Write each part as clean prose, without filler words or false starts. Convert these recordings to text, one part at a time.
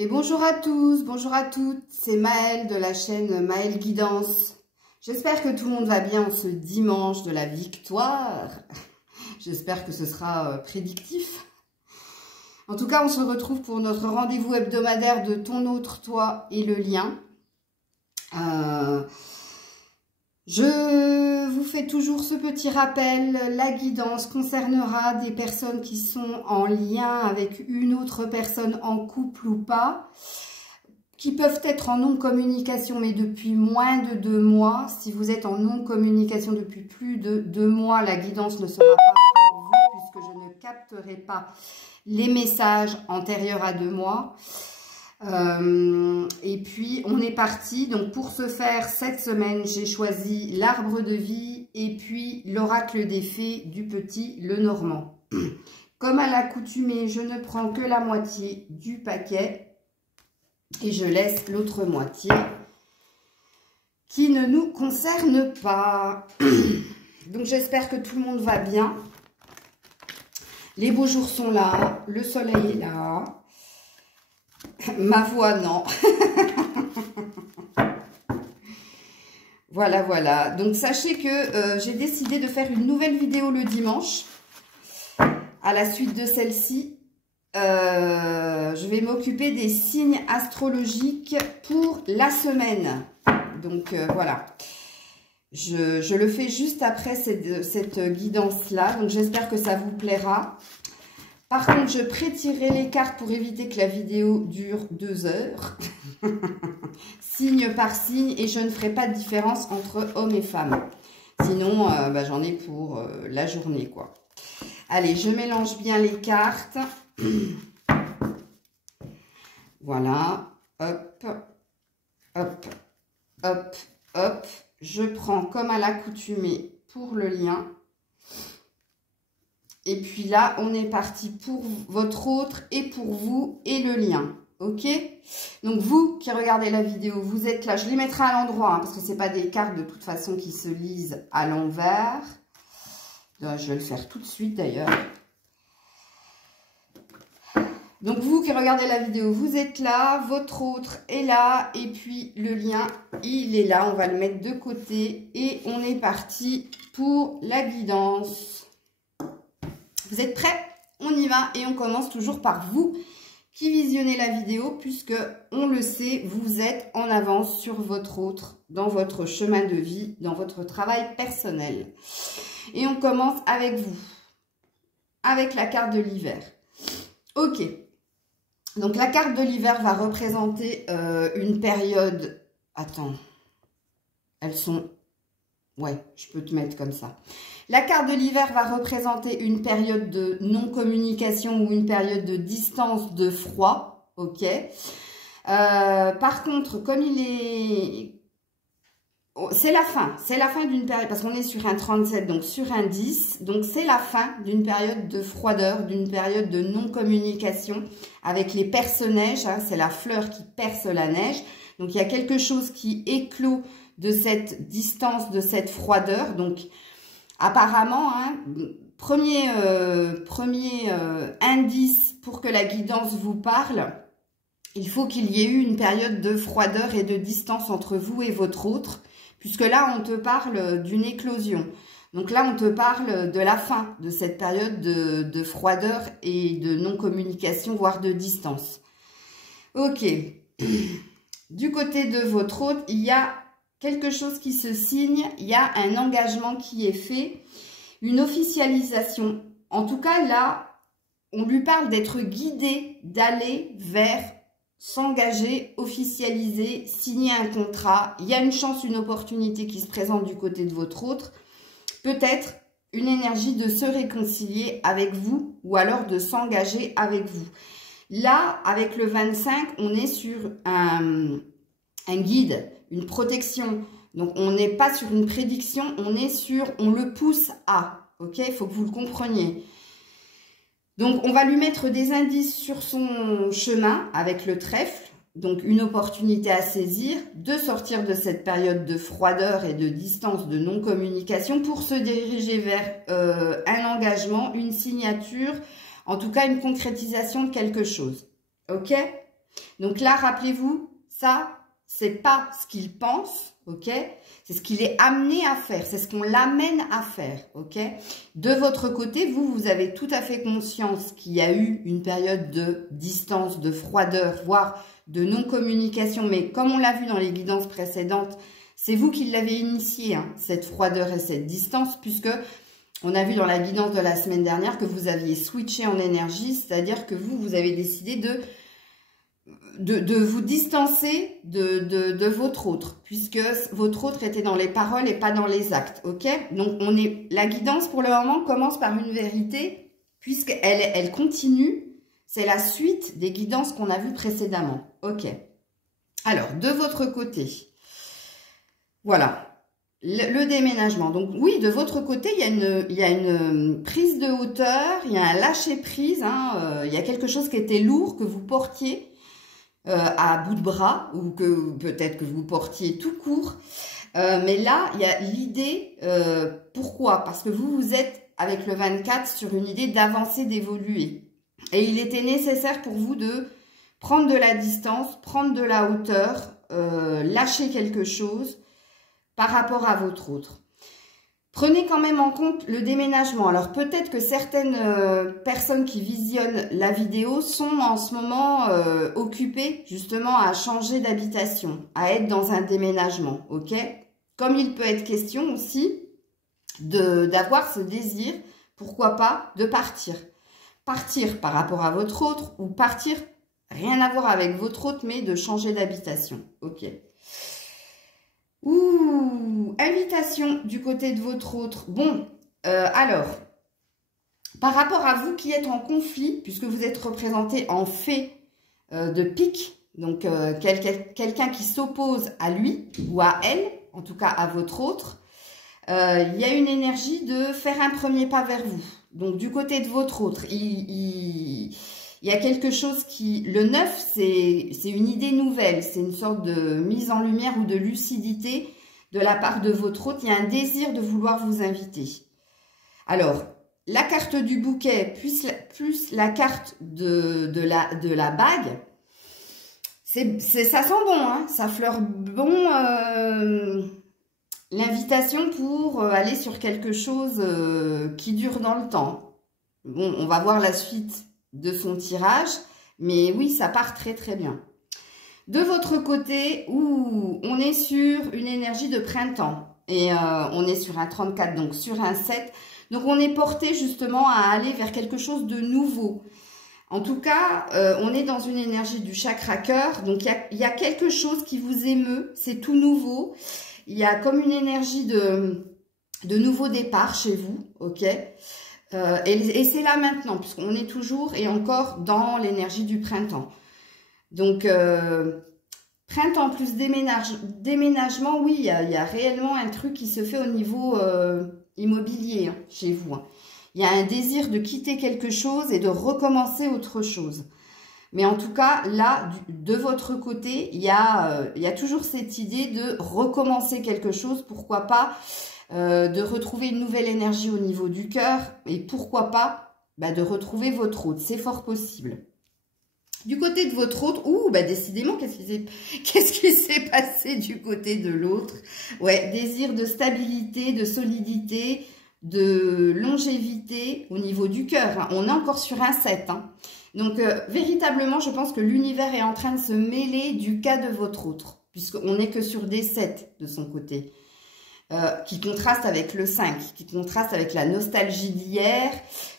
Et bonjour à tous, bonjour à toutes, c'est Maëlle de la chaîne Maëlle Guidance. J'espère que tout le monde va bien en ce dimanche de la victoire. J'espère que ce sera prédictif. En tout cas, on se retrouve pour notre rendez-vous hebdomadaire de Ton autre toi et le lien. Je vous fais toujours ce petit rappel, la guidance concernera des personnes qui sont en lien avec une autre personne en couple ou pas, qui peuvent être en non-communication mais depuis moins de 2 mois. Si vous êtes en non-communication depuis plus de 2 mois, la guidance ne sera pas pour vous puisque je ne capterai pas les messages antérieurs à 2 mois. Et puis on est parti. Donc pour ce faire, cette semaine j'ai choisi l'arbre de vie et puis l'oracle des fées du petit Lenormand. Comme à l'accoutumée, je ne prends que la moitié du paquet et je laisse l'autre moitié qui ne nous concerne pas. Donc j'espère que tout le monde va bien. Les beaux jours sont là, le soleil est là. Ma voix, non. Voilà, voilà. Donc, sachez que j'ai décidé de faire une nouvelle vidéo le dimanche. À la suite de celle-ci, je vais m'occuper des signes astrologiques pour la semaine. Donc, voilà. Je le fais juste après cette guidance-là. Donc, j'espère que ça vous plaira. Par contre, je pré-tirerai les cartes pour éviter que la vidéo dure 2 heures. Signe par signe. Et je ne ferai pas de différence entre hommes et femmes. Sinon, j'en ai pour la journée, quoi. Allez, je mélange bien les cartes. Voilà. Hop, hop, hop, hop. Je prends comme à l'accoutumée pour le lien. Et puis là, on est parti pour votre autre et pour vous et le lien. Ok? Donc, vous qui regardez la vidéo, vous êtes là. Je les mettrai à l'endroit hein, parce que ce n'est pas des cartes de toute façon qui se lisent à l'envers. Je vais le faire tout de suite d'ailleurs. Donc, vous qui regardez la vidéo, vous êtes là. Votre autre est là. Et puis, le lien, il est là. On va le mettre de côté. Et on est parti pour la guidance. Vous êtes prêts? On y va et on commence toujours par vous qui visionnez la vidéo puisque, on le sait, vous êtes en avance sur votre autre, dans votre chemin de vie, dans votre travail personnel. Et on commence avec vous, avec la carte de l'hiver. Ok, donc la carte de l'hiver va représenter une période... Attends, elles sont... Ouais, je peux te mettre comme ça. La carte de l'hiver va représenter une période de non-communication ou une période de distance, de froid. Ok. Par contre, comme il est... C'est la fin d'une période, parce qu'on est sur un 37, donc sur un 10. Donc, c'est la fin d'une période de froideur, d'une période de non-communication avec les perce-neige. Hein, c'est la fleur qui perce la neige. Donc, il y a quelque chose qui éclot de cette distance, de cette froideur. Donc, apparemment, hein, premier indice pour que la guidance vous parle, il faut qu'il y ait eu une période de froideur et de distance entre vous et votre autre, puisque là, on te parle d'une éclosion. Donc là, on te parle de la fin de cette période de froideur et de non-communication, voire de distance. Ok. Du côté de votre autre, il y a quelque chose qui se signe, il y a un engagement qui est fait, une officialisation. En tout cas, là, on lui parle d'être guidé, d'aller vers s'engager, officialiser, signer un contrat. Il y a une chance, une opportunité qui se présente du côté de votre autre. Peut-être une énergie de se réconcilier avec vous ou alors de s'engager avec vous. Là, avec le 25, on est sur un guide, une protection. Donc, on n'est pas sur une prédiction, on est sur, on le pousse à. Ok, il faut que vous le compreniez. Donc, on va lui mettre des indices sur son chemin avec le trèfle. Donc, une opportunité à saisir, de sortir de cette période de froideur et de distance, de non-communication pour se diriger vers un engagement, une signature, en tout cas une concrétisation de quelque chose. Ok ? Donc là, rappelez-vous, ça, c'est pas ce qu'il pense, ok? C'est ce qu'il est amené à faire, c'est ce qu'on l'amène à faire, ok? De votre côté, vous avez tout à fait conscience qu'il y a eu une période de distance, de froideur, voire de non-communication, mais comme on l'a vu dans les guidances précédentes, c'est vous qui l'avez initié, hein, cette froideur et cette distance, puisque on a vu dans la guidance de la semaine dernière que vous aviez switché en énergie, c'est-à-dire que vous avez décidé de vous distancer de votre autre, puisque votre autre était dans les paroles et pas dans les actes, ok? Donc, la guidance, pour le moment, commence par une vérité, puisqu'elle continue, c'est la suite des guidances qu'on a vues précédemment, ok? Alors, de votre côté, voilà, le déménagement. Donc, oui, de votre côté, il y a une prise de hauteur, il y a un lâcher-prise, hein, il y a quelque chose qui était lourd, que vous portiez, à bout de bras, ou que peut-être que vous portiez tout court. Mais là, il y a l'idée, pourquoi? Parce que vous êtes, avec le 24, sur une idée d'avancer, d'évoluer. Et il était nécessaire pour vous de prendre de la distance, prendre de la hauteur, lâcher quelque chose par rapport à votre autre. Prenez quand même en compte le déménagement. Alors peut-être que certaines personnes qui visionnent la vidéo sont en ce moment occupées justement à changer d'habitation, à être dans un déménagement, ok? Comme il peut être question aussi d'avoir ce désir, pourquoi pas, de partir. Partir par rapport à votre autre ou partir, rien à voir avec votre autre, mais de changer d'habitation, ok? Ouh, invitation du côté de votre autre. Bon, alors, par rapport à vous qui êtes en conflit, puisque vous êtes représenté en fée de pique, donc quelqu'un qui s'oppose à lui ou à elle, en tout cas à votre autre, il y a une énergie de faire un premier pas vers vous. Donc, du côté de votre autre, il y a quelque chose qui... Le 9, c'est une idée nouvelle. C'est une sorte de mise en lumière ou de lucidité de la part de votre hôte. Il y a un désir de vouloir vous inviter. Alors, la carte du bouquet plus la carte de la bague, ça sent bon, hein, ça fleure bon l'invitation pour aller sur quelque chose qui dure dans le temps. Bon, on va voir la suite de son tirage, mais oui, ça part très très bien. De votre côté, on est sur une énergie de printemps et on est sur un 34, donc sur un 7. Donc on est porté justement à aller vers quelque chose de nouveau. En tout cas, on est dans une énergie du chakra cœur, donc il y a quelque chose qui vous émeut, c'est tout nouveau. Il y a comme une énergie de nouveau départ chez vous, ok? Et c'est là maintenant, puisqu'on est toujours et encore dans l'énergie du printemps. Donc, printemps plus déménagement, oui, il y a réellement un truc qui se fait au niveau immobilier, hein, chez vous. Hein. Il y a un désir de quitter quelque chose et de recommencer autre chose. Mais en tout cas, là, de votre côté, il y a toujours cette idée de recommencer quelque chose, pourquoi pas de retrouver une nouvelle énergie au niveau du cœur et pourquoi pas de retrouver votre hôte. C'est fort possible. Du côté de votre hôte, décidément, qu'est-ce qui s'est passé du côté de l'autre? Ouais, désir de stabilité, de solidité, de longévité au niveau du cœur. Hein. On est encore sur un 7. Hein. Donc, véritablement, je pense que l'univers est en train de se mêler du cas de votre autre, puisqu'on n'est que sur des 7 de son côté. Qui contraste avec le 5, qui contraste avec la nostalgie d'hier.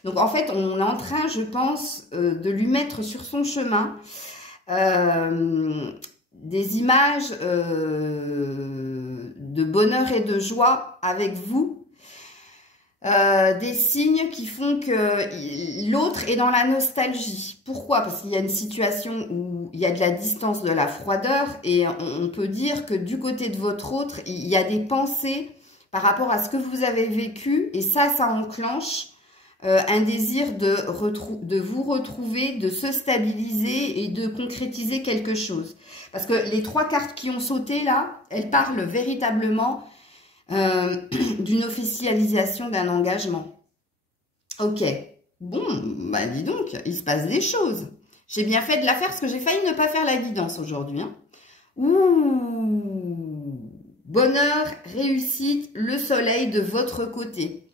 Donc, en fait, on est en train, je pense, de lui mettre sur son chemin des images de bonheur et de joie avec vous. Des signes qui font que l'autre est dans la nostalgie. Pourquoi? Parce qu'il y a une situation où il y a de la distance, de la froideur, et on peut dire que du côté de votre autre, il y a des pensées par rapport à ce que vous avez vécu, et ça enclenche un désir de vous retrouver, de se stabiliser et de concrétiser quelque chose. Parce que les 3 cartes qui ont sauté là, elles parlent véritablement d'une officialisation d'un engagement. Ok, bon, dis donc, il se passe des choses. J'ai bien fait de la faire parce que j'ai failli ne pas faire la guidance aujourd'hui. Hein. Ouh, bonheur, réussite, le soleil de votre côté.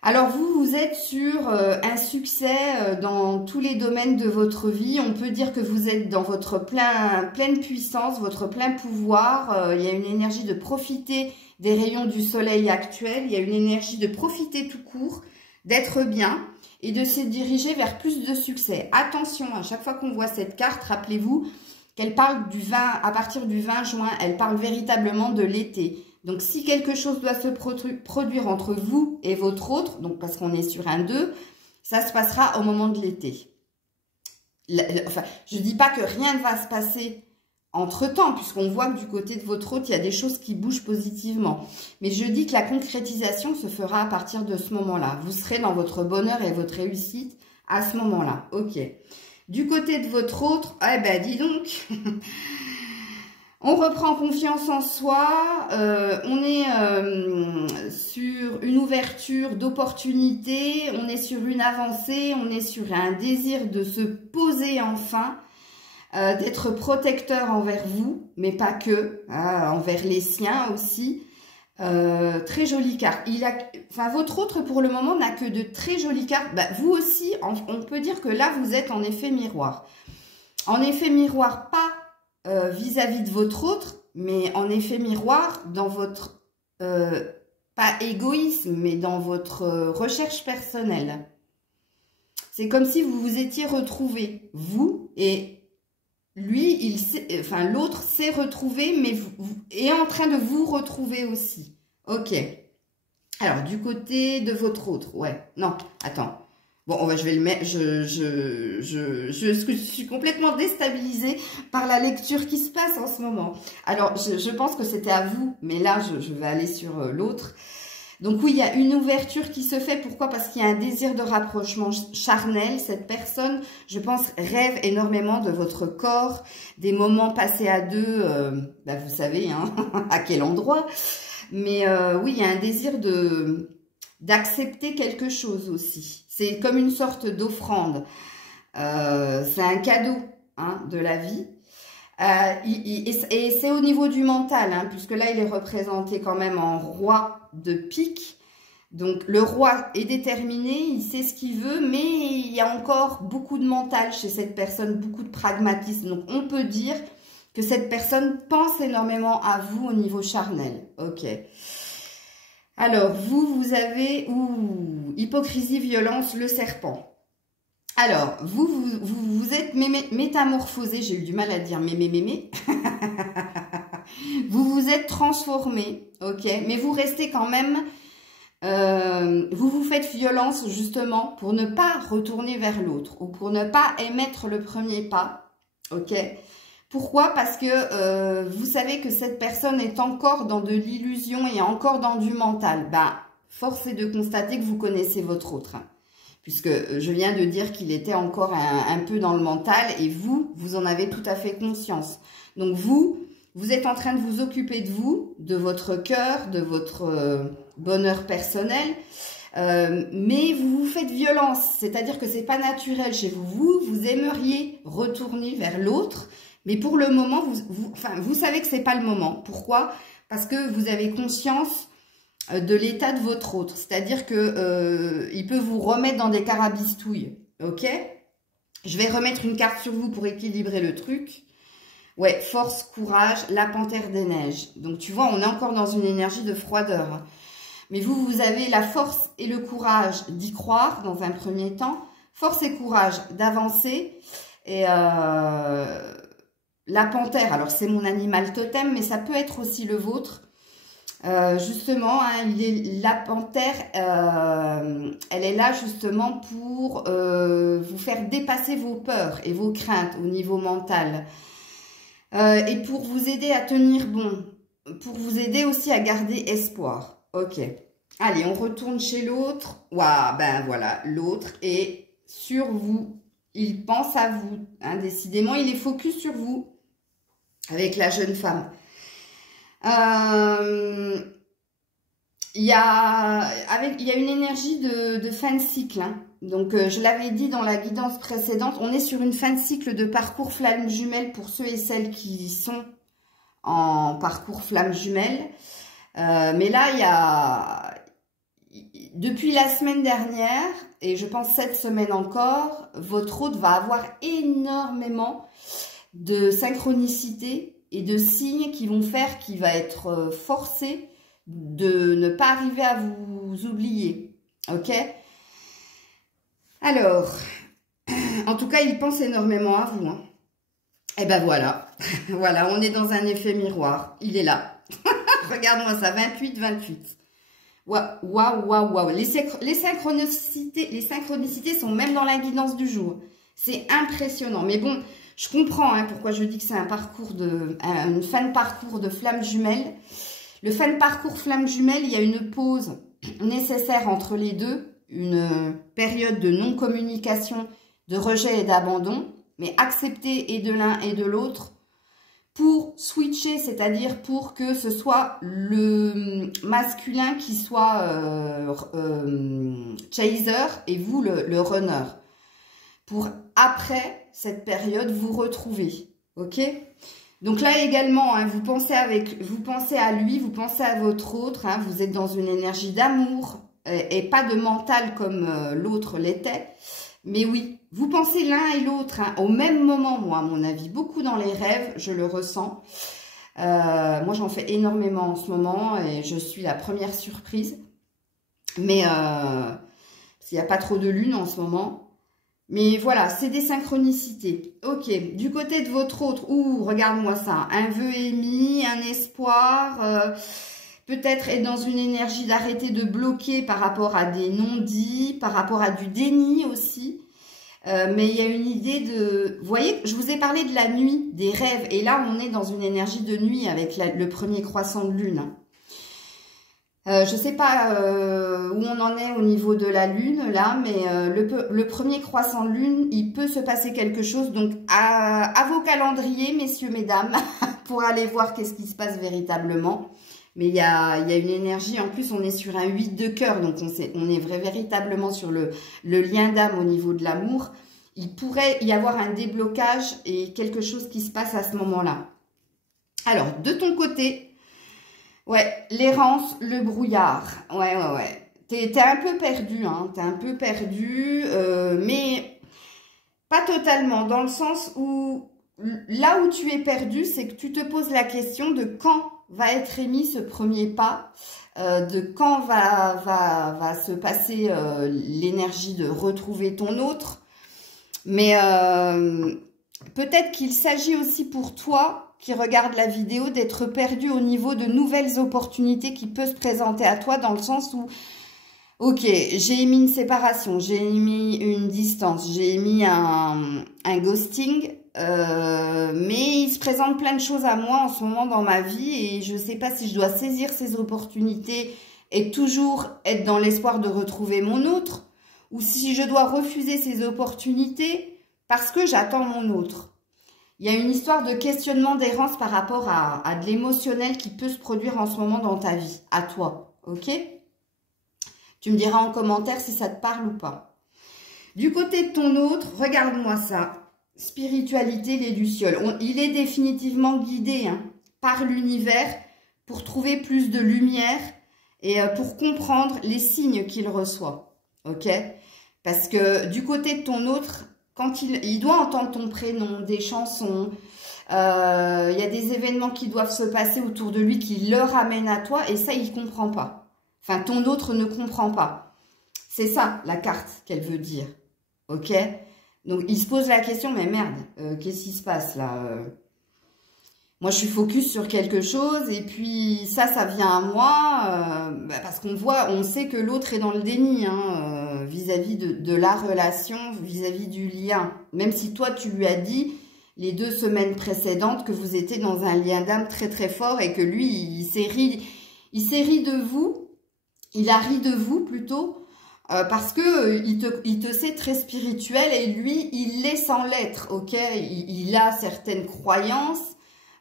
Alors vous êtes sur un succès dans tous les domaines de votre vie. On peut dire que vous êtes dans votre pleine puissance, votre plein pouvoir. Il y a une énergie de profiter des rayons du soleil actuel. Il y a une énergie de profiter tout court, d'être bien et de se diriger vers plus de succès. Attention, à chaque fois qu'on voit cette carte, rappelez-vous qu'elle parle du 20, à partir du 20 juin, elle parle véritablement de l'été. Donc, si quelque chose doit se produire entre vous et votre autre, donc parce qu'on est sur un 2, ça se passera au moment de l'été. Enfin, je ne dis pas que rien ne va se passer entre-temps, puisqu'on voit que du côté de votre autre, il y a des choses qui bougent positivement. Mais je dis que la concrétisation se fera à partir de ce moment-là. Vous serez dans votre bonheur et votre réussite à ce moment-là. Ok. Du côté de votre autre, eh ben, dis donc... On reprend confiance en soi, on est sur une ouverture d'opportunités, on est sur une avancée, on est sur un désir de se poser enfin, d'être protecteur envers vous, mais pas que, envers les siens aussi. Très jolie carte. Votre autre pour le moment n'a que de très jolies cartes. Bah, vous aussi, on peut dire que là vous êtes en effet miroir. En effet miroir, pas vis-à-vis de votre autre, mais en effet miroir dans votre, pas égoïsme, mais dans votre recherche personnelle. C'est comme si vous vous étiez retrouvés, vous, et lui, l'autre s'est retrouvé, mais est en train de vous retrouver aussi. Ok. Alors, du côté de votre autre, ouais, non, attends. Bon, je vais le mettre, je suis complètement déstabilisée par la lecture qui se passe en ce moment. Alors, je pense que c'était à vous, mais là, je vais aller sur l'autre. Donc oui, il y a une ouverture qui se fait. Pourquoi? Parce qu'il y a un désir de rapprochement charnel. Cette personne, je pense, rêve énormément de votre corps, des moments passés à deux, vous savez, hein, à quel endroit. Mais oui, il y a un désir d'accepter quelque chose aussi. C'est comme une sorte d'offrande. C'est un cadeau de la vie. Et c'est au niveau du mental, puisque là, il est représenté quand même en roi de pique. Donc, le roi est déterminé, il sait ce qu'il veut, mais il y a encore beaucoup de mental chez cette personne, beaucoup de pragmatisme. Donc, on peut dire que cette personne pense énormément à vous au niveau charnel. Ok. Alors, vous avez... hypocrisie, violence, le serpent. Alors, vous êtes métamorphosé, j'ai eu du mal à dire mémé. Vous vous êtes transformé, ok, mais vous restez quand même... vous vous faites violence justement pour ne pas retourner vers l'autre ou pour ne pas émettre le premier pas, ok. Pourquoi? Parce que vous savez que cette personne est encore dans de l'illusion et encore dans du mental. Force est de constater que vous connaissez votre autre. Puisque je viens de dire qu'il était encore un peu dans le mental et vous en avez tout à fait conscience. Donc vous êtes en train de vous occuper de vous, de votre cœur, de votre bonheur personnel. Mais vous vous faites violence. C'est-à-dire que c'est pas naturel chez vous. Vous aimeriez retourner vers l'autre. Mais pour le moment, vous savez que c'est pas le moment. Pourquoi? Parce que vous avez conscience de l'état de votre autre. C'est-à-dire que il peut vous remettre dans des carabistouilles. Ok? Je vais remettre une carte sur vous pour équilibrer le truc. Ouais, force, courage, la panthère des neiges. Donc tu vois, on est encore dans une énergie de froideur. Mais vous avez la force et le courage d'y croire dans un premier temps. Force et courage d'avancer. Et... la panthère, alors c'est mon animal totem, mais ça peut être aussi le vôtre. Justement, la panthère, elle est là justement pour vous faire dépasser vos peurs et vos craintes au niveau mental. Et pour vous aider à tenir bon, pour vous aider aussi à garder espoir. Ok. Allez, on retourne chez l'autre. Waouh, voilà, l'autre est sur vous. Il pense à vous. Décidément, il est focus sur vous. Avec la jeune femme. Il y a une énergie de fin de cycle. Donc, je l'avais dit dans la guidance précédente, on est sur une fin de cycle de parcours flamme jumelle pour ceux et celles qui sont en parcours flamme jumelle. Mais là, il y a... Depuis la semaine dernière, et je pense cette semaine encore, votre hôte va avoir énormément de synchronicité et de signes qui vont faire qu'il va être forcé de ne pas arriver à vous oublier. Ok? Alors, en tout cas, il pense énormément à vous. Hein. Et ben voilà. Voilà, on est dans un effet miroir. Il est là. Regarde-moi ça, 28, 28. Waouh, waouh, waouh, waouh. Les synchronicités sont même dans la guidance du jour. C'est impressionnant. Mais bon, je comprends hein, pourquoi je dis que c'est un parcours une fin de parcours de flamme jumelle. Le fin de parcours flamme jumelle, il y a une pause nécessaire entre les deux, une période de non-communication, de rejet et d'abandon, mais accepter et de l'un et de l'autre pour switcher, c'est-à-dire pour que ce soit le masculin qui soit chaser et vous le runner. Pour après cette période vous retrouver, ok? Donc là également, hein, vous pensez à lui, vous pensez à votre autre, hein, vous êtes dans une énergie d'amour et pas de mental comme l'autre l'était. Mais oui, vous pensez l'un et l'autre hein, au même moment, moi à mon avis, beaucoup dans les rêves, je le ressens. Moi j'en fais énormément en ce moment et je suis la première surprise. Mais s'il n'y a pas trop de lune en ce moment. Mais voilà, c'est des synchronicités. Ok, du côté de votre autre, ouh, regarde-moi ça, un vœu émis, un espoir, peut-être être dans une énergie d'arrêter de bloquer par rapport à des non-dits, par rapport à du déni aussi. Mais il y a une idée de... Vous voyez, je vous ai parlé de la nuit, des rêves. Et là, on est dans une énergie de nuit avec le premier croissant de lune. Je ne sais pas où on en est au niveau de la lune, là, mais le premier croissant de lune, il peut se passer quelque chose. Donc, à vos calendriers, messieurs, mesdames, pour aller voir qu'est-ce qui se passe véritablement. Mais il y a une énergie, en plus, on est sur un 8 de cœur, donc on est véritablement sur le lien d'âme au niveau de l'amour. Il pourrait y avoir un déblocage et quelque chose qui se passe à ce moment-là. Alors, de ton côté... Ouais, l'errance, le brouillard. Ouais. T'es un peu perdu, hein. T'es un peu perdu, mais pas totalement. Dans le sens où, là où tu es perdu, c'est que tu te poses la question de quand va être émis ce premier pas, de quand va se passer l'énergie de retrouver ton autre. Mais peut-être qu'il s'agit aussi pour toi... qui regarde la vidéo, d'être perdu au niveau de nouvelles opportunités qui peuvent se présenter à toi dans le sens où, ok, j'ai émis une séparation, j'ai émis une distance, j'ai émis un ghosting, mais il se présente plein de choses à moi en ce moment dans ma vie et je ne sais pas si je dois saisir ces opportunités et toujours être dans l'espoir de retrouver mon autre ou si je dois refuser ces opportunités parce que j'attends mon autre. Il y a une histoire de questionnement d'errance par rapport à de l'émotionnel qui peut se produire en ce moment dans ta vie, à toi, ok? Tu me diras en commentaire si ça te parle ou pas. Du côté de ton autre, regarde-moi ça. Spiritualité, les lucioles. Il est définitivement guidé hein, par l'univers pour trouver plus de lumière et pour comprendre les signes qu'il reçoit, ok? Parce que du côté de ton autre... Quand il doit entendre ton prénom, des chansons, il y a des événements qui doivent se passer autour de lui qui le ramènent à toi et ça, il ne comprend pas. Enfin, ton autre ne comprend pas. C'est ça, la carte qu'elle veut dire. Ok? Donc, il se pose la question, mais merde, qu'est-ce qui se passe là Moi, je suis focus sur quelque chose et puis ça vient à moi parce on sait que l'autre est dans le déni vis-à-vis de la relation, vis-à-vis du lien. Même si toi, tu lui as dit les 2 semaines précédentes que vous étiez dans un lien d'âme très très fort et que lui, il s'est ri de vous, il a ri de vous plutôt parce que il te sait très spirituel et lui, il l'est sans l'être, ok? Il a certaines croyances.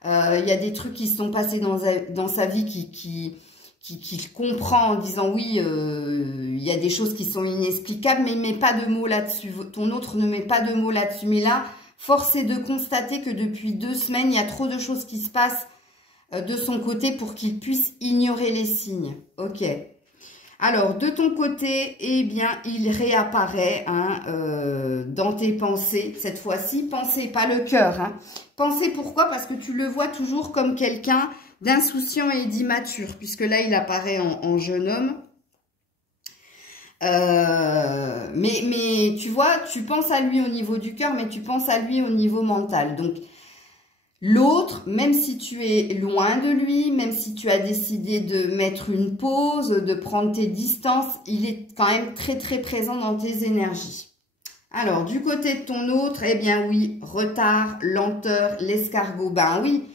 Il y a des trucs qui se sont passés dans sa vie qui qu'il comprend en disant oui, il y a des choses qui sont inexplicables, mais il met pas de mots là-dessus. Ton autre ne met pas de mots là-dessus. Mais là, force est de constater que depuis 2 semaines, il y a trop de choses qui se passent de son côté pour qu'il puisse ignorer les signes. Ok. Alors, de ton côté, eh bien, il réapparaît hein, dans tes pensées. Cette fois-ci, pensée, pas le cœur. Hein. Pensée, pourquoi? Parce que tu le vois toujours comme quelqu'un d'insouciant et d'immature, puisque là, il apparaît en jeune homme. Mais tu vois, tu penses à lui au niveau du cœur, mais tu penses à lui au niveau mental. Donc, l'autre, même si tu es loin de lui, même si tu as décidé de mettre une pause, de prendre tes distances, il est quand même très très présent dans tes énergies. Alors, du côté de ton autre, eh bien oui, retard, lenteur, l'escargot, ben oui.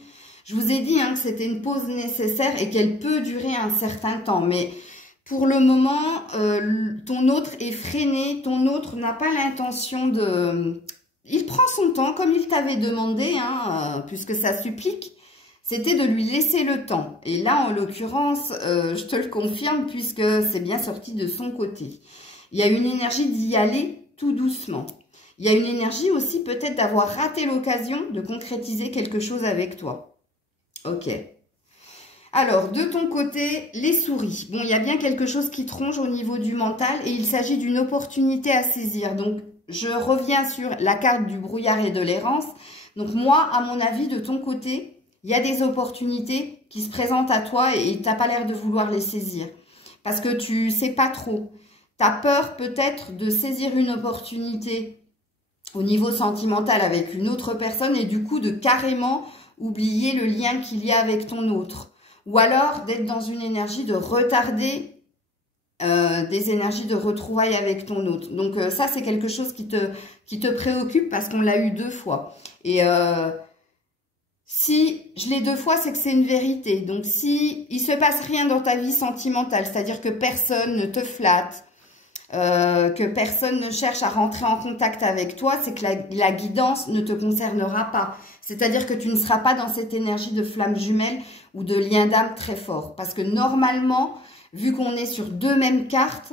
Je vous ai dit hein, que c'était une pause nécessaire et qu'elle peut durer un certain temps. Mais pour le moment, ton autre est freiné. Ton autre n'a pas l'intention de... Il prend son temps comme il t'avait demandé, hein, puisque ça supplique. C'était de lui laisser le temps. Et là, en l'occurrence, je te le confirme puisque c'est bien sorti de son côté. Il y a une énergie d'y aller tout doucement. Il y a une énergie aussi peut-être d'avoir raté l'occasion de concrétiser quelque chose avec toi. Ok. Alors, de ton côté, les souris. Bon, il y a bien quelque chose qui tronche au niveau du mental et il s'agit d'une opportunité à saisir. Donc, je reviens sur la carte du brouillard et de l'errance. Donc, moi, à mon avis, de ton côté, il y a des opportunités qui se présentent à toi et tu n'as pas l'air de vouloir les saisir. Parce que tu sais pas trop. Tu as peur peut-être de saisir une opportunité au niveau sentimental avec une autre personne et du coup de carrément oublier le lien qu'il y a avec ton autre. Ou alors d'être dans une énergie de retarder des énergies de retrouvailles avec ton autre. Donc ça, c'est quelque chose qui te préoccupe parce qu'on l'a eu 2 fois. Et si je l'ai 2 fois, c'est que c'est une vérité. Donc si il se passe rien dans ta vie sentimentale, c'est-à-dire que personne ne te flatte, que personne ne cherche à rentrer en contact avec toi, c'est que la guidance ne te concernera pas. C'est-à-dire que tu ne seras pas dans cette énergie de flamme jumelle ou de lien d'âme très fort. Parce que normalement, vu qu'on est sur 2 mêmes cartes,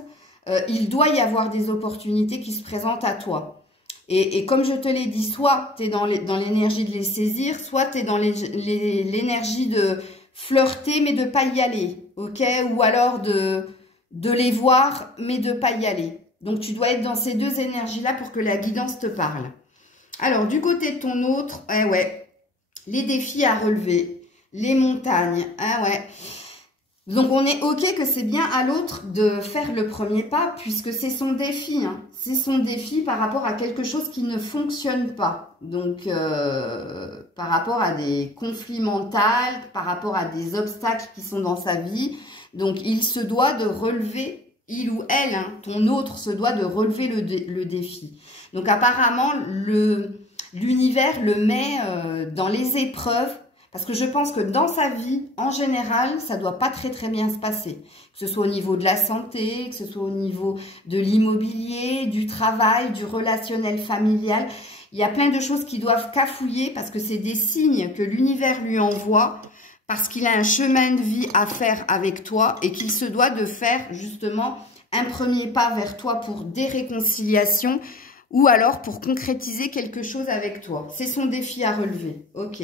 il doit y avoir des opportunités qui se présentent à toi. Et comme je te l'ai dit, soit tu es dans l'énergie de les saisir, soit tu es dans l'énergie de flirter mais de pas y aller. Ok? Ou alors de les voir, mais de pas y aller. Donc, tu dois être dans ces 2 énergies-là pour que la guidance te parle. Alors, du côté de ton autre, ouais, les défis à relever, les montagnes, ouais. Donc, on est OK que c'est bien à l'autre de faire le premier pas, puisque c'est son défi. Hein. C'est son défi par rapport à quelque chose qui ne fonctionne pas. Donc, par rapport à des conflits mentaux, par rapport à des obstacles qui sont dans sa vie. Donc, il se doit de relever, il ou elle, hein, ton autre se doit de relever le défi. Donc, apparemment, l'univers le met dans les épreuves, parce que je pense que dans sa vie, en général, ça ne doit pas très très bien se passer. Que ce soit au niveau de la santé, que ce soit au niveau de l'immobilier, du travail, du relationnel familial. Il y a plein de choses qui doivent cafouiller, parce que c'est des signes que l'univers lui envoie, parce qu'il a un chemin de vie à faire avec toi et qu'il se doit de faire justement un premier pas vers toi pour des réconciliations ou alors pour concrétiser quelque chose avec toi. C'est son défi à relever. Ok.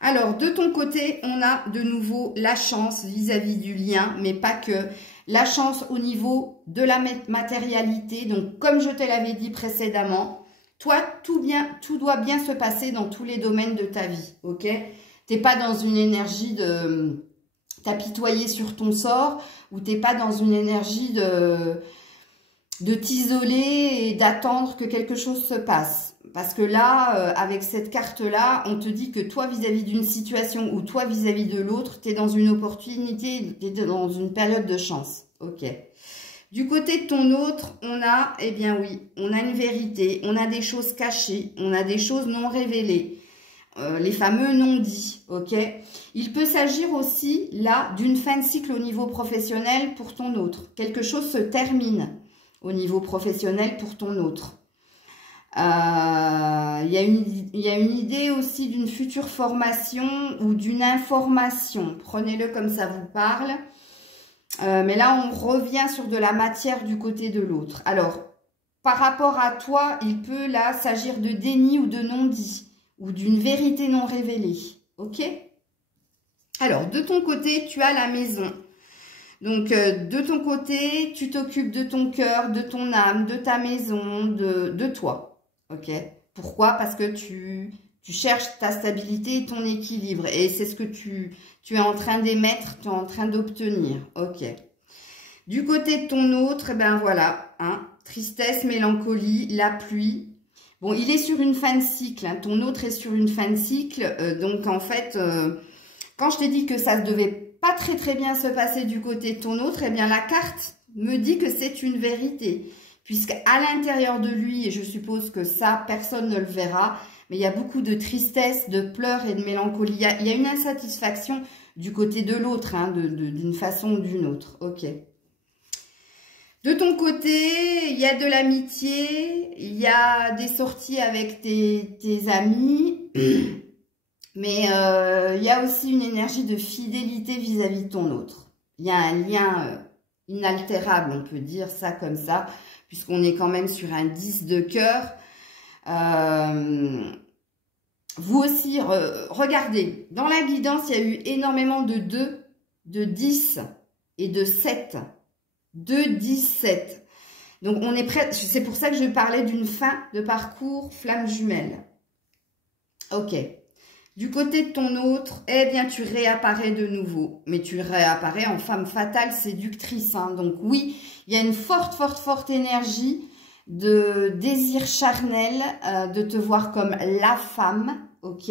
Alors, de ton côté, on a de nouveau la chance vis-à-vis du lien, mais pas que. La chance au niveau de la matérialité. Donc, comme je te l'avais dit précédemment, toi, tout doit bien se passer dans tous les domaines de ta vie. Ok ? T'es pas dans une énergie de t'apitoyer sur ton sort ou t'es pas dans une énergie de t'isoler et d'attendre que quelque chose se passe. Parce que là, avec cette carte-là, on te dit que toi, vis-à-vis d'une situation ou toi, vis-à-vis de l'autre, tu es dans une opportunité, tu es dans une période de chance. Ok. Du côté de ton autre, on a, eh bien oui, on a une vérité, on a des choses cachées, on a des choses non révélées. Les fameux non-dits, ok. Il peut s'agir aussi, là, d'une fin de cycle au niveau professionnel pour ton autre. Quelque chose se termine au niveau professionnel pour ton autre. Il y a une idée aussi d'une future formation ou d'une information. Prenez-le comme ça vous parle. Mais là, on revient sur de la matière du côté de l'autre. Alors, par rapport à toi, il peut là s'agir de déni ou de non-dit, ou d'une vérité non révélée. Ok? Alors, de ton côté, tu as la maison. Donc, de ton côté, tu t'occupes de ton cœur, de ton âme, de ta maison, de toi. Ok? Pourquoi? Parce que tu cherches ta stabilité et ton équilibre. Et c'est ce que tu es en train d'émettre, tu es en train d'obtenir. Ok. Du côté de ton autre, ben voilà, hein, tristesse, mélancolie, la pluie. Bon, il est sur une fin de cycle. Hein, ton autre est sur une fin de cycle. Donc, en fait, quand je t'ai dit que ça ne devait pas très bien se passer du côté de ton autre, eh bien, la carte me dit que c'est une vérité. Puisqu'à l'intérieur de lui, et je suppose que ça, personne ne le verra, mais il y a beaucoup de tristesse, de pleurs et de mélancolie. Il y a une insatisfaction du côté de l'autre, hein, d'une façon ou d'une autre. Ok. De ton côté, il y a de l'amitié, il y a des sorties avec tes amis, mais il y a aussi une énergie de fidélité vis-à-vis de ton autre. Il y a un lien inaltérable, on peut dire ça comme ça, puisqu'on est quand même sur un 10 de cœur. Vous aussi, regardez, dans la guidance, il y a eu énormément de 2, de 10 et de 7. 2, 10, 7. Donc, on est prêt. C'est pour ça que je parlais d'une fin de parcours flamme jumelle. Ok. Du côté de ton autre, eh bien, tu réapparais de nouveau. Mais tu réapparais en femme fatale séductrice. Hein. Donc, oui, il y a une forte énergie de désir charnel, de te voir comme la femme. Ok.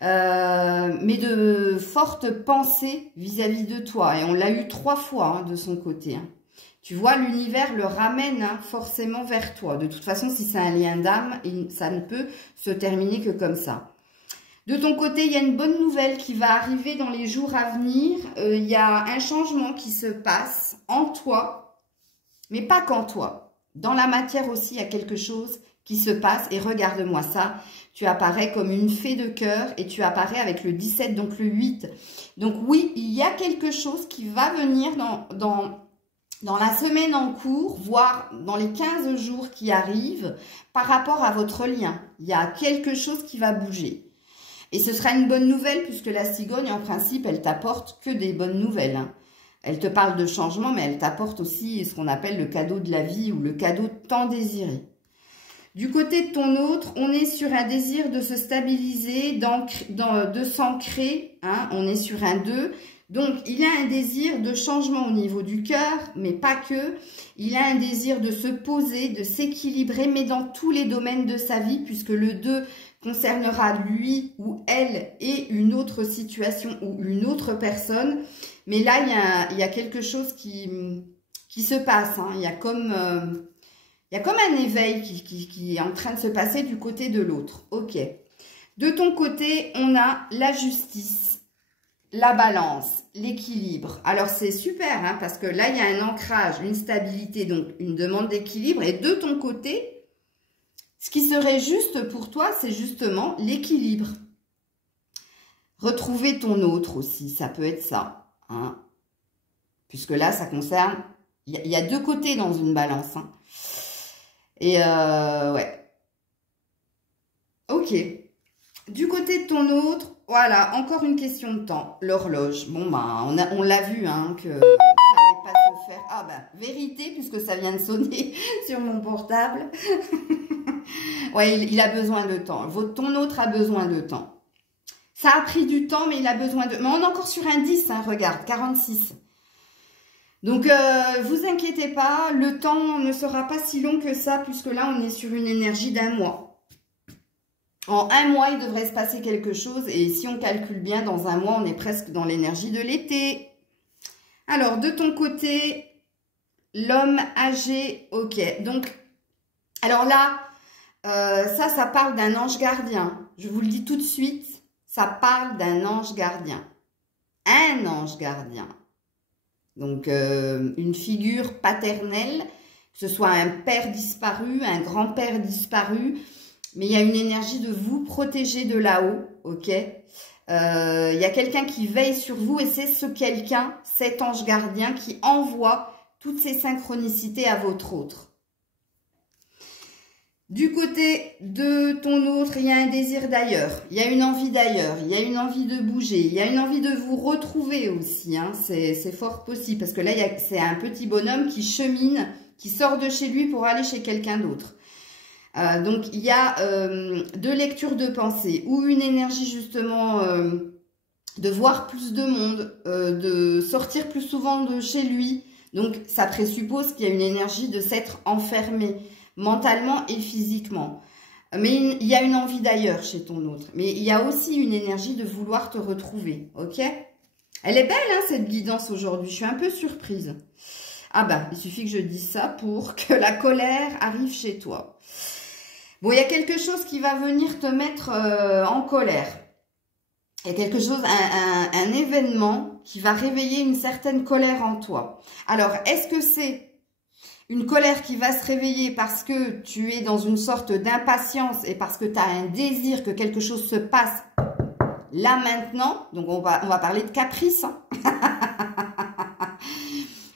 Mais de fortes pensées vis-à-vis de toi. Et on l'a eu 3 fois hein, de son côté. Hein. Tu vois, l'univers le ramène hein, forcément vers toi. De toute façon, si c'est un lien d'âme, ça ne peut se terminer que comme ça. De ton côté, il y a une bonne nouvelle qui va arriver dans les jours à venir. Il y a un changement qui se passe en toi, mais pas qu'en toi. Dans la matière aussi, il y a quelque chose qui se passe. Et regarde-moi ça. Tu apparais comme une fée de cœur et tu apparais avec le 17, donc le 8. Donc oui, il y a quelque chose qui va venir dans la semaine en cours, voire dans les 15 jours qui arrivent, par rapport à votre lien. Il y a quelque chose qui va bouger. Et ce sera une bonne nouvelle puisque la cigogne, en principe, elle t'apporte que des bonnes nouvelles. Hein. Elle te parle de changement, mais elle t'apporte aussi ce qu'on appelle le cadeau de la vie ou le cadeau tant désiré. Du côté de ton autre, on est sur un désir de se stabiliser, de s'ancrer. Hein, on est sur un 2. Donc, il a un désir de changement au niveau du cœur, mais pas que. Il a un désir de se poser, de s'équilibrer, mais dans tous les domaines de sa vie, puisque le 2 concernera lui ou elle et une autre situation ou une autre personne. Mais là, il y a quelque chose qui se passe. Hein. Il y a comme un éveil qui est en train de se passer du côté de l'autre. Ok. De ton côté, on a la justice, la balance, l'équilibre. Alors, c'est super, hein, parce que là, il y a un ancrage, une stabilité, donc une demande d'équilibre. Et de ton côté, ce qui serait juste pour toi, c'est justement l'équilibre. Retrouver ton autre aussi, ça peut être ça. Hein, puisque là, ça concerne... Il y a 2 côtés dans une balance. Hein. Et ouais. Ok. Du côté de ton autre, voilà, encore une question de temps. L'horloge. Bon, bah, on l'a vu, hein, que ça n'allait pas se faire. Ah, bah, vérité, puisque ça vient de sonner sur mon portable. Ouais, il a besoin de temps. Ton autre a besoin de temps. Ça a pris du temps, mais il a besoin de... Mais on est encore sur un 10, hein, regarde, 46. Donc, vous inquiétez pas, le temps ne sera pas si long que ça, puisque là, on est sur une énergie d'1 mois. En 1 mois, il devrait se passer quelque chose, et si on calcule bien, dans 1 mois, on est presque dans l'énergie de l'été. Alors, de ton côté, l'homme âgé, ok. Donc, alors là, ça parle d'un ange gardien. Je vous le dis tout de suite, ça parle d'un ange gardien. Un ange gardien. Donc, une figure paternelle, que ce soit un père disparu, un grand-père disparu, mais il y a une énergie de vous protéger de là-haut, ok? Il y a quelqu'un qui veille sur vous et c'est ce quelqu'un, cet ange gardien qui envoie toutes ces synchronicités à votre autre. Du côté de ton autre, il y a un désir d'ailleurs, il y a une envie d'ailleurs, il y a une envie de bouger, il y a une envie de vous retrouver aussi, hein. C'est fort possible parce que là, c'est un petit bonhomme qui chemine, qui sort de chez lui pour aller chez quelqu'un d'autre. Donc, il y a deux lectures de pensée ou une énergie justement de voir plus de monde, de sortir plus souvent de chez lui. Donc, ça présuppose qu'il y a une énergie de s'être enfermé mentalement et physiquement. Mais il y a une envie d'ailleurs chez ton autre. Mais il y a aussi une énergie de vouloir te retrouver, ok? Elle est belle, hein, cette guidance aujourd'hui. Je suis un peu surprise. Ah bah, il suffit que je dise ça pour que la colère arrive chez toi. Bon, il y a quelque chose qui va venir te mettre en colère. Il y a quelque chose, un événement qui va réveiller une certaine colère en toi. Alors, est-ce que c'est une colère qui va se réveiller parce que tu es dans une sorte d'impatience et parce que tu as un désir que quelque chose se passe là maintenant? Donc, on va parler de caprice. Hein.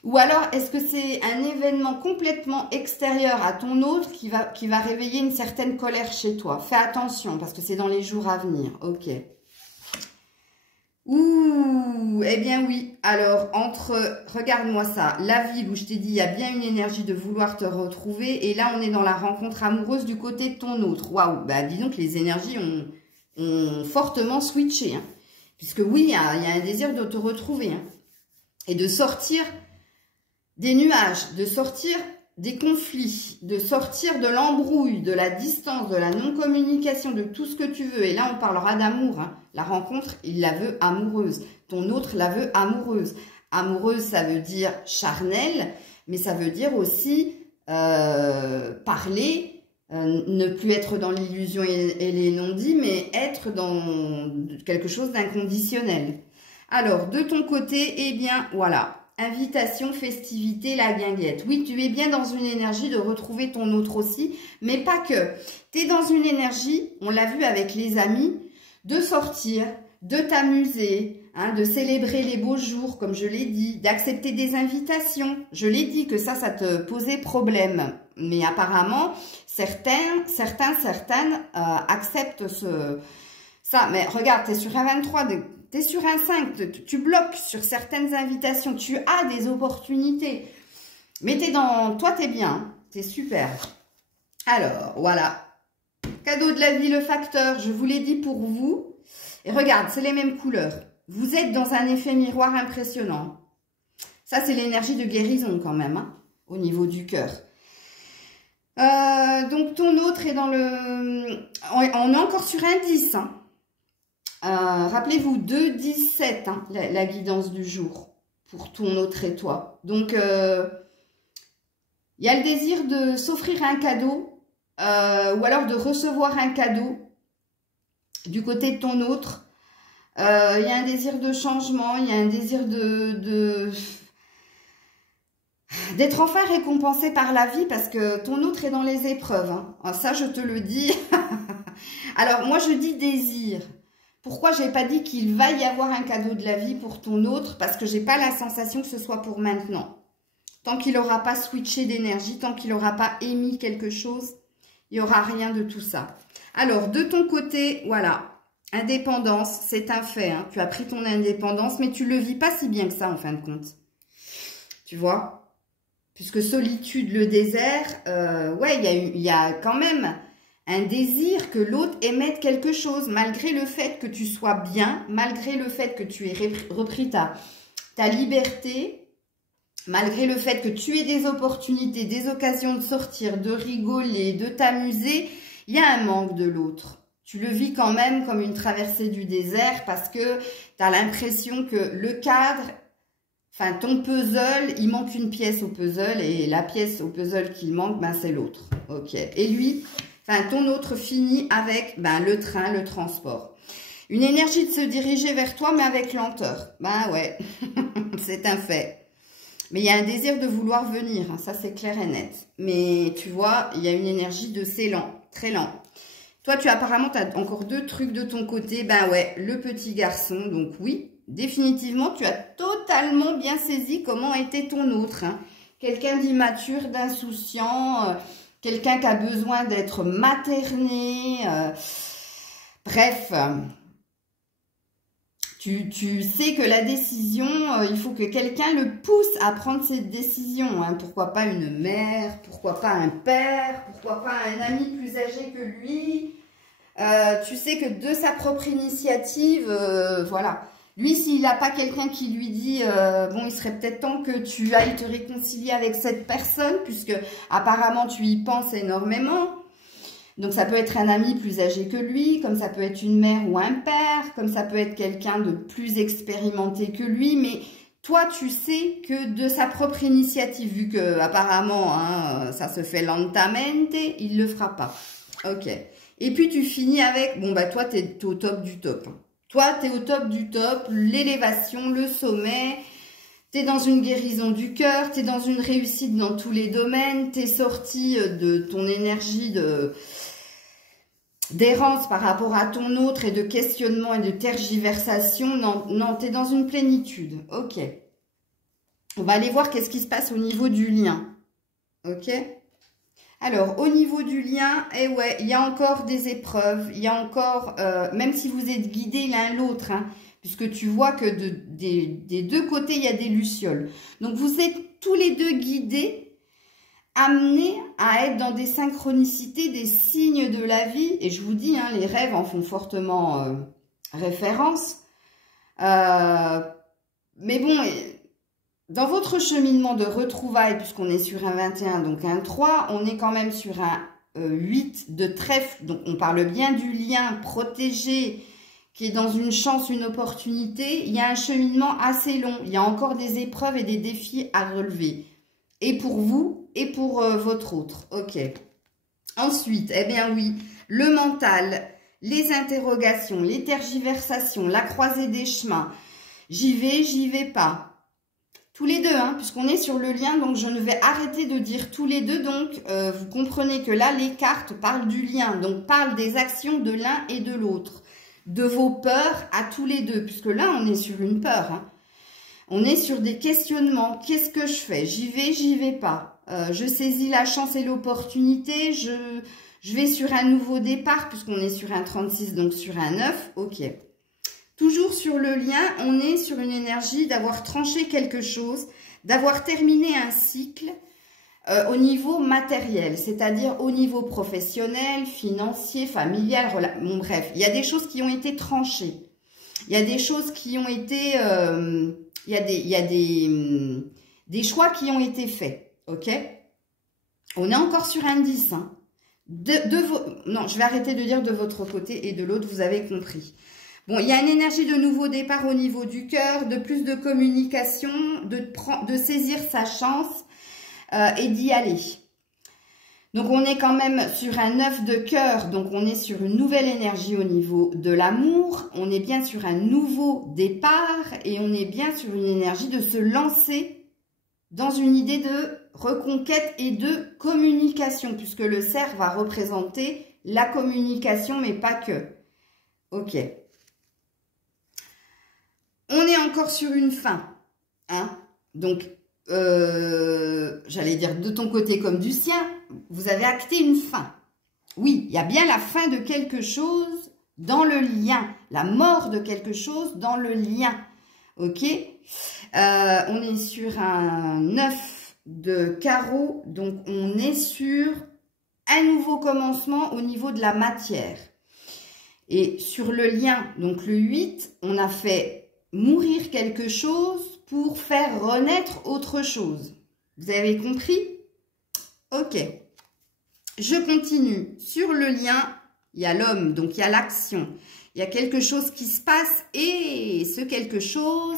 Ou alors, est-ce que c'est un événement complètement extérieur à ton autre qui va réveiller une certaine colère chez toi? Fais attention parce que c'est dans les jours à venir. Ok. Ouh, eh bien oui. Alors, regarde-moi ça, la ville où je t'ai dit, il y a bien une énergie de vouloir te retrouver. Et là, on est dans la rencontre amoureuse du côté de ton autre. Waouh, bah dis donc, les énergies ont fortement switché. Hein. Puisque oui, il y a un désir de te retrouver. Hein. Et de sortir des nuages, de sortir des conflits, de sortir de l'embrouille, de la distance, de la non-communication, de tout ce que tu veux. Et là, on parlera d'amour. Hein. La rencontre, il la veut amoureuse. Ton autre la veut amoureuse. Amoureuse, ça veut dire charnel, mais ça veut dire aussi parler, ne plus être dans l'illusion et les non-dits, mais être dans quelque chose d'inconditionnel. Alors, de ton côté, eh bien, voilà. Invitation, festivité, la guinguette. Oui, tu es bien dans une énergie de retrouver ton autre aussi, mais pas que. Tu es dans une énergie, on l'a vu avec les amis, de sortir, de t'amuser, hein, de célébrer les beaux jours, comme je l'ai dit, d'accepter des invitations. Je l'ai dit que ça te posait problème. Mais apparemment, certaines acceptent ça. Mais regarde, tu es sur un 23, tu es sur un 5, tu bloques sur certaines invitations, tu as des opportunités. Mais toi, tu es bien, tu es super. Alors, voilà. Cadeau de la vie, le facteur, je vous l'ai dit pour vous. Et regarde, c'est les mêmes couleurs. Vous êtes dans un effet miroir impressionnant. Ça, c'est l'énergie de guérison quand même, hein, au niveau du cœur. Donc, ton autre est dans le... On est encore sur un 10, hein. Rappelez-vous, 2, 10, 7, hein, la guidance du jour pour ton autre et toi. Donc, il y a le désir de s'offrir un cadeau ou alors de recevoir un cadeau du côté de ton autre. Il y a un désir de changement, il y a un désir d'être enfin récompensé par la vie parce que ton autre est dans les épreuves. Hein. Ça, je te le dis. Alors, moi, je dis désir. Pourquoi je n'ai pas dit qu'il va y avoir un cadeau de la vie pour ton autre? Parce que je n'ai pas la sensation que ce soit pour maintenant. Tant qu'il n'aura pas switché d'énergie, tant qu'il n'aura pas émis quelque chose, il n'y aura rien de tout ça. Alors, de ton côté, voilà, indépendance, c'est un fait. Hein. Tu as pris ton indépendance, mais tu ne le vis pas si bien que ça, en fin de compte. Tu vois? Puisque solitude, le désert, ouais, il y a quand même... un désir que l'autre émette quelque chose, malgré le fait que tu sois bien, malgré le fait que tu aies repris ta liberté, malgré le fait que tu aies des opportunités, des occasions de sortir, de rigoler, de t'amuser, il y a un manque de l'autre. Tu le vis quand même comme une traversée du désert parce que tu as l'impression que le cadre, enfin ton puzzle, il manque une pièce au puzzle et la pièce au puzzle qu'il manque, ben, c'est l'autre. Ok. Et lui... Enfin, ton autre finit avec le train, le transport. Une énergie de se diriger vers toi, mais avec lenteur. Ben ouais, c'est un fait. Mais il y a un désir de vouloir venir, hein, ça c'est clair et net. Mais tu vois, il y a une énergie de c'est lent, très lent. Toi, apparemment, tu as encore 2 trucs de ton côté. Ben ouais, le petit garçon. Donc oui, définitivement, tu as totalement bien saisi comment était ton autre. Hein. Quelqu'un d'immature, d'insouciant, quelqu'un qui a besoin d'être materné. Bref, tu sais que la décision, il faut que quelqu'un le pousse à prendre cette décision. Hein. Pourquoi pas une mère, pourquoi pas un père, pourquoi pas un ami plus âgé que lui. Tu sais que de sa propre initiative, voilà. Lui, s'il n'a pas quelqu'un qui lui dit, bon, il serait peut-être temps que tu ailles te réconcilier avec cette personne, puisque apparemment tu y penses énormément. Donc, ça peut être un ami plus âgé que lui, comme ça peut être une mère ou un père, comme ça peut être quelqu'un de plus expérimenté que lui. Mais toi, tu sais que de sa propre initiative, vu que apparemment, hein, ça se fait lentamente, il ne le fera pas. Ok. Et puis, tu finis avec, bon, bah toi, tu es au top du top. Toi, tu es au top du top, l'élévation, le sommet. Tu es dans une guérison du cœur, tu es dans une réussite dans tous les domaines, tu es sorti de ton énergie d'errance par rapport à ton autre et de questionnement et de tergiversation. Non, tu es dans une plénitude. Ok. On va aller voir qu'est-ce qui se passe au niveau du lien. Ok. Alors, au niveau du lien, eh ouais, il y a encore des épreuves. Il y a encore, même si vous êtes guidés l'un l'autre, hein, puisque tu vois que des 2 côtés, il y a des lucioles. Donc, vous êtes tous les 2 guidés, amenés à être dans des synchronicités, des signes de la vie. Et je vous dis, hein, les rêves en font fortement référence. Mais bon, dans votre cheminement de retrouvailles, puisqu'on est sur un 21, donc un 3, on est quand même sur un 8 de trèfle. Donc, on parle bien du lien protégé, qui est dans une chance, une opportunité. Il y a un cheminement assez long. Il y a encore des épreuves et des défis à relever. Et pour vous, et pour votre autre. Ok. Ensuite, eh bien oui, le mental, les interrogations, les tergiversations, la croisée des chemins. J'y vais pas. Tous les 2, hein, puisqu'on est sur le lien, donc je ne vais arrêter de dire tous les 2. Donc, vous comprenez que là, les cartes parlent du lien, donc parlent des actions de l'un et de l'autre. De vos peurs à tous les 2, puisque là, on est sur une peur. Hein. On est sur des questionnements. Qu'est-ce que je fais? J'y vais pas. Je saisis la chance et l'opportunité. Je vais sur un nouveau départ, puisqu'on est sur un 36, donc sur un 9. Ok. Toujours sur le lien, on est sur une énergie d'avoir tranché quelque chose, d'avoir terminé un cycle au niveau matériel, c'est-à-dire au niveau professionnel, financier, familial, bon bref, il y a des choses qui ont été tranchées. Il y a des choses qui ont été... il y a des choix qui ont été faits, ok? On est encore sur un 10, hein. Non, je vais arrêter de dire de votre côté et de l'autre, vous avez compris. Bon, il y a une énergie de nouveau départ au niveau du cœur, de plus de communication, de saisir sa chance et d'y aller. Donc, on est quand même sur un 9 de cœur, donc on est sur une nouvelle énergie au niveau de l'amour. On est bien sur un nouveau départ et on est bien sur une énergie de se lancer dans une idée de reconquête et de communication, puisque le cerf va représenter la communication, mais pas que. Ok. On est encore sur une fin, hein. Donc, j'allais dire de ton côté comme du sien, vous avez acté une fin. Oui, il y a bien la fin de quelque chose dans le lien, la mort de quelque chose dans le lien, ok. On est sur un 9 de carreau, donc on est sur un nouveau commencement au niveau de la matière. Et sur le lien, donc le 8, on a fait mourir quelque chose pour faire renaître autre chose. Vous avez compris? Ok. Je continue. Sur le lien, il y a l'homme, donc il y a l'action. Il y a quelque chose qui se passe et ce quelque chose,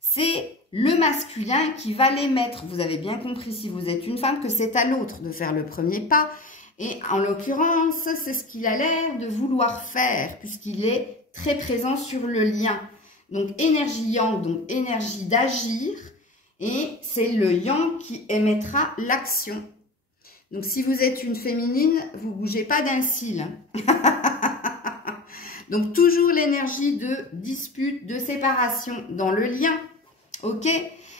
c'est le masculin qui va l'émettre. Vous avez bien compris, si vous êtes une femme, que c'est à l'autre de faire le premier pas. Et en l'occurrence, c'est ce qu'il a l'air de vouloir faire, puisqu'il est très présent sur le lien. Donc, énergie yang, donc énergie d'agir. Et c'est le yang qui émettra l'action. Donc, si vous êtes une féminine, vous bougez pas d'un cil. Donc, toujours l'énergie de dispute, de séparation dans le lien. Ok?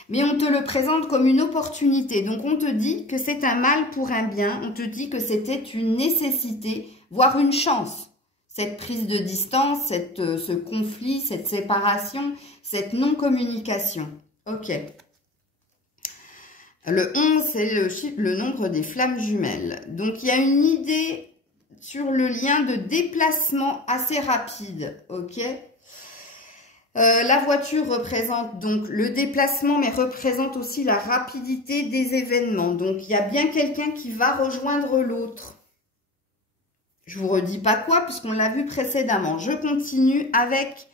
Mais on te le présente comme une opportunité. Donc, on te dit que c'est un mal pour un bien. On te dit que c'était une nécessité, voire une chance. Cette prise de distance, ce conflit, cette séparation, cette non-communication. Ok. Le 11, c'est le nombre des flammes jumelles. Donc, il y a une idée sur le lien de déplacement assez rapide. Ok. La voiture représente donc le déplacement, mais représente aussi la rapidité des événements. Donc, il y a bien quelqu'un qui va rejoindre l'autre. Je vous redis pas quoi, puisqu'on l'a vu précédemment. Je continue avec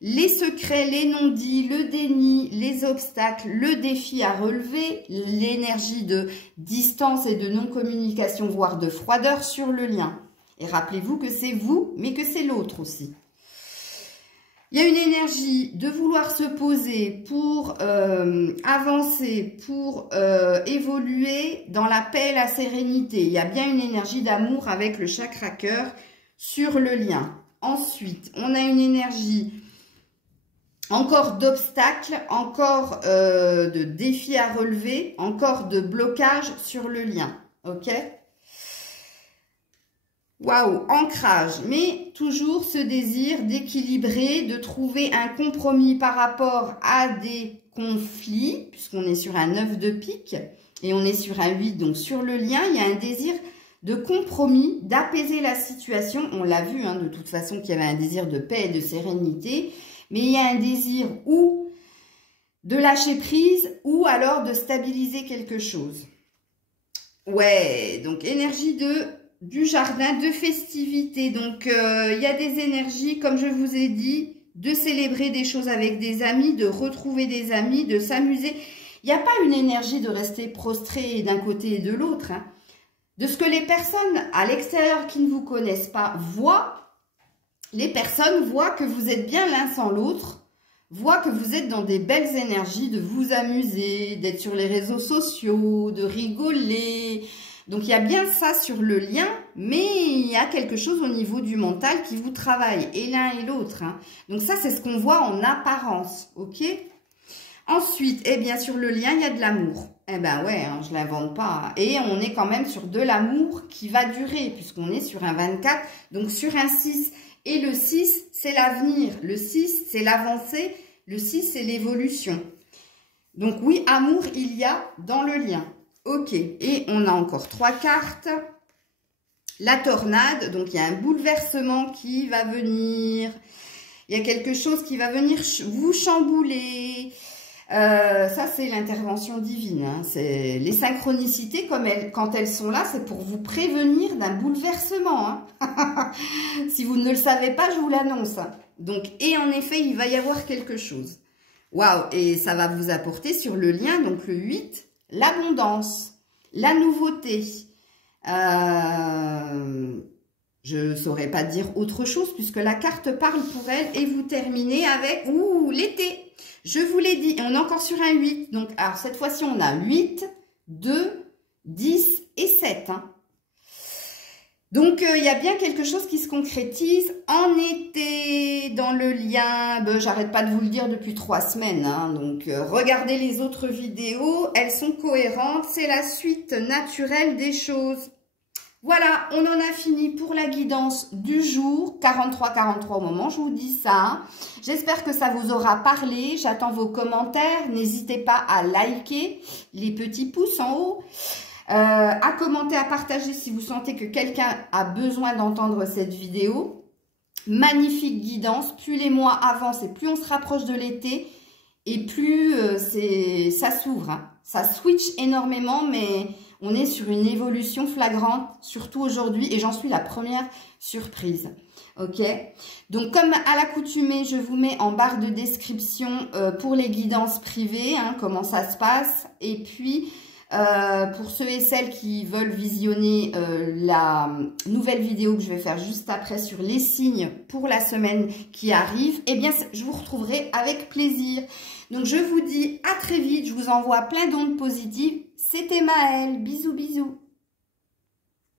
les secrets, les non-dits, le déni, les obstacles, le défi à relever, l'énergie de distance et de non-communication, voire de froideur sur le lien. Et rappelez-vous que c'est vous, mais que c'est l'autre aussi. Il y a une énergie de vouloir se poser pour avancer, pour évoluer dans la paix et la sérénité. Il y a bien une énergie d'amour avec le chakra cœur sur le lien. Ensuite, on a une énergie encore d'obstacles, encore de défis à relever, encore de blocage sur le lien. Ok ? Waouh, ancrage, mais toujours ce désir d'équilibrer, de trouver un compromis par rapport à des conflits, puisqu'on est sur un 9 de pique et on est sur un 8, donc sur le lien, il y a un désir de compromis, d'apaiser la situation. On l'a vu, hein, de toute façon, qu'il y avait un désir de paix et de sérénité, mais il y a un désir ou de lâcher prise ou alors de stabiliser quelque chose. Ouais, donc énergie du jardin, de festivité. Donc, il y a des énergies, comme je vous ai dit, de célébrer des choses avec des amis, de retrouver des amis, de s'amuser. Il n'y a pas une énergie de rester prostré d'un côté et de l'autre. Hein. De ce que les personnes à l'extérieur qui ne vous connaissent pas voient, les personnes voient que vous êtes bien l'un sans l'autre, voient que vous êtes dans des belles énergies, de vous amuser, d'être sur les réseaux sociaux, de rigoler. Donc, il y a bien ça sur le lien, mais il y a quelque chose au niveau du mental qui vous travaille, et l'un et l'autre. Hein. Donc, ça, c'est ce qu'on voit en apparence, ok? Ensuite, eh bien, sur le lien, il y a de l'amour. Eh ben ouais, hein, je ne l'invente pas. Et on est quand même sur de l'amour qui va durer, puisqu'on est sur un 24, donc sur un 6. Et le 6, c'est l'avenir. Le 6, c'est l'avancée. Le 6, c'est l'évolution. Donc oui, amour, il y a dans le lien. Ok, et on a encore 3 cartes. La tornade, donc il y a un bouleversement qui va venir. Il y a quelque chose qui va venir vous chambouler. Ça, c'est l'intervention divine. Hein. C'est les synchronicités, quand elles sont là, c'est pour vous prévenir d'un bouleversement. Hein. Si vous ne le savez pas, je vous l'annonce. Donc, et en effet, il va y avoir quelque chose. Waouh, et ça va vous apporter sur le lien, donc le 8, l'abondance, la nouveauté. Je ne saurais pas dire autre chose puisque la carte parle pour elle. Et vous terminez avec l'été. Je vous l'ai dit. Et on est encore sur un 8. Donc, alors, cette fois-ci, on a 8, 2, 10 et 7. Hein. Donc, il y a bien quelque chose qui se concrétise en été dans le lien. Ben, j'arrête pas de vous le dire depuis 3 semaines. Hein. Donc, regardez les autres vidéos. Elles sont cohérentes. C'est la suite naturelle des choses. Voilà, on en a fini pour la guidance du jour, 43-43 au moment, je vous dis ça. J'espère que ça vous aura parlé, j'attends vos commentaires, n'hésitez pas à liker, les petits pouces en haut, à commenter, à partager si vous sentez que quelqu'un a besoin d'entendre cette vidéo. Magnifique guidance, plus les mois avancent et plus on se rapproche de l'été et plus ça s'ouvre, hein. Ça switch énormément, mais on est sur une évolution flagrante, surtout aujourd'hui, et j'en suis la première surprise. Ok? Donc, comme à l'accoutumée, je vous mets en barre de description pour les guidances privées, hein, comment ça se passe. Et puis, pour ceux et celles qui veulent visionner la nouvelle vidéo que je vais faire juste après sur les signes pour la semaine qui arrive, eh bien, je vous retrouverai avec plaisir. Donc, je vous dis à très vite. Je vous envoie plein d'ondes positives. C'était Maëlle. Bisous, bisous.